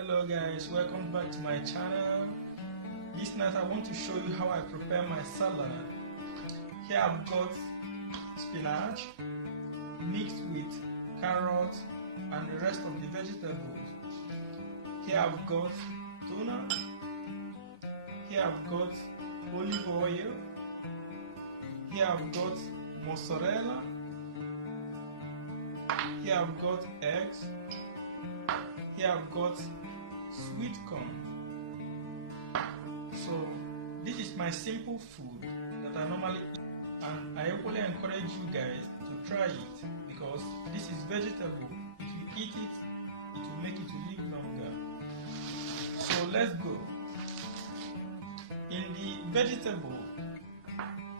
Hello guys, welcome back to my channel. This night I want to show you how I prepare my salad. Here I've got spinach mixed with carrot and the rest of the vegetables. Here I've got tuna. Here I've got olive oil. Here I've got mozzarella. Here I've got eggs. Here I've got sweet corn. So this is my simple food that I normally eat, and I equally encourage you guys to try it because this is vegetable. If you eat it, it will make you to live longer. So let's go. In the vegetable,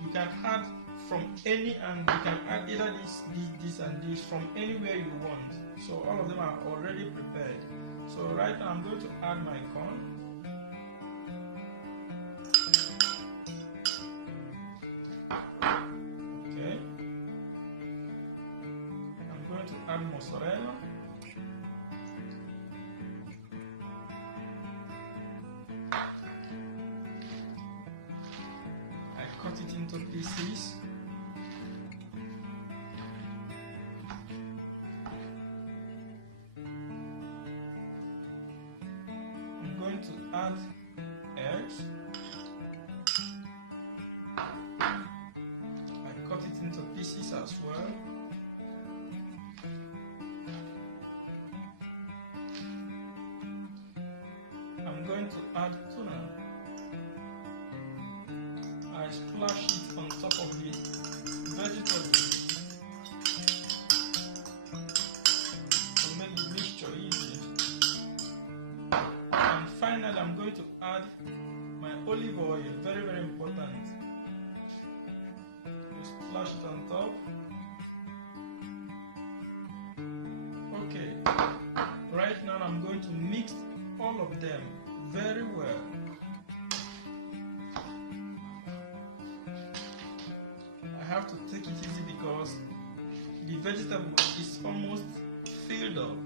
you can add from any, and you can add either this and this from anywhere you want. So all of them are already prepared. So right now I'm going to add my corn. Okay. I'm going to add mozzarella. I cut it into pieces. To add eggs. I cut it into pieces as well. I'm going to add tuna. I splash it on top of the vegetables to make the mixture easy. Finally, I'm going to add my olive oil, very important. Just splash it on top. Okay, right now I'm going to mix all of them very well. I have to take it easy because the vegetable is almost filled up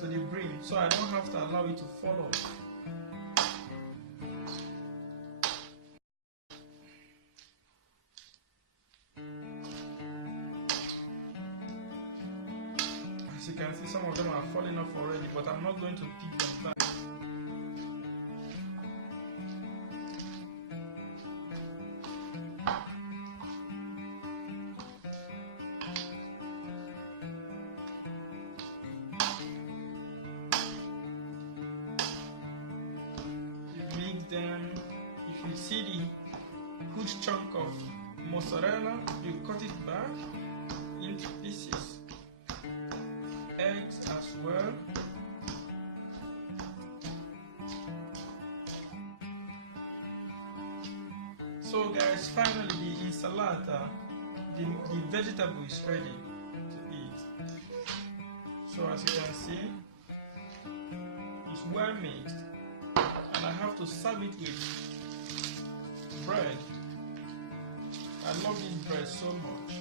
to the brim, so I don't have to allow it to fall off. As you can see, some of them are falling off already, but I'm not going to pick them back. Then, if you see the huge chunk of mozzarella, you cut it back into pieces. Eggs as well. So guys, finally the insalata, the vegetable is ready to eat. So as you can see, it's well mixed. And I have to serve it with bread. I love this bread so much.